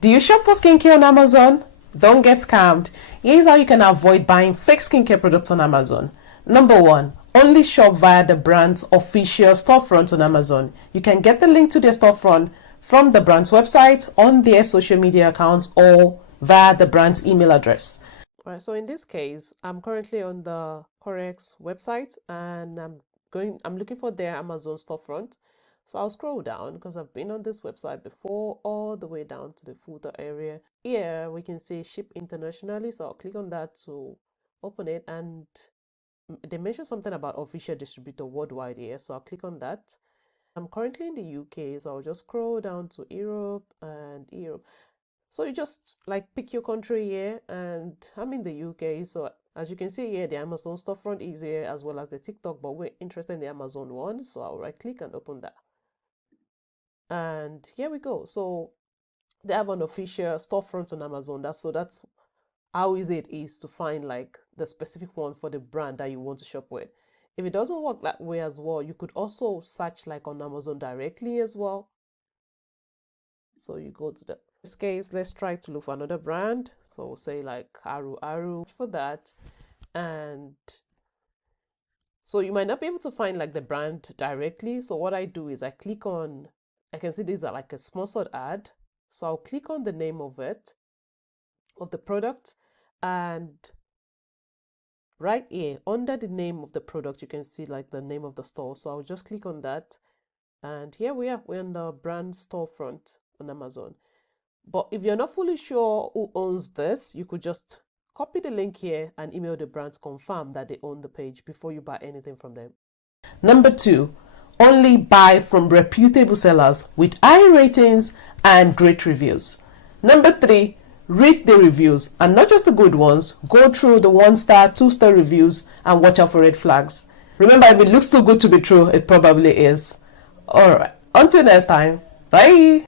Do you shop for skincare on Amazon? Don't get scammed. Here's how you can avoid buying fake skincare products on Amazon. Number 1. Only shop via the brand's official storefront on Amazon. You can get the link to their storefront from the brand's website, on their social media accounts, or via the brand's email address. Alright, so in this case, I'm currently on the Corex website and I'm looking for their Amazon storefront. So I'll scroll down because I've been on this website before, all the way down to the footer area. Here we can see ship internationally, so I'll click on that to open it, and they mention something about official distributor worldwide here, so I'll click on that. I'm currently in the UK, so I'll just scroll down to Europe and Europe. So you just like pick your country here, and I'm in the UK, so as you can see here, the Amazon storefront is here as well as the TikTok, but we're interested in the Amazon one, so I'll right click and open that. And here we go. So they have an official storefront on Amazon. That's how easy it is to find like the specific one for the brand that you want to shop with. If it doesn't work that way as well, you could also search like on Amazon directly as well. So you go to in this case, let's try to look for another brand. So we'll say like Aru for that. And so you might not be able to find like the brand directly. So what I do is I click on, I can see these are like a sponsored ad. So I'll click on the name of it, of the product, and right here under the name of the product, you can see like the name of the store. So I'll just click on that. And here we are, we're on the brand storefront on Amazon. But if you're not fully sure who owns this, you could just copy the link here and email the brand to confirm that they own the page before you buy anything from them. Number 2, only buy from reputable sellers with high ratings and great reviews. Number 3, read the reviews, and not just the good ones. Go through the 1-star, 2-star reviews and watch out for red flags. Remember, if it looks too good to be true, it probably is. Alright, until next time, bye!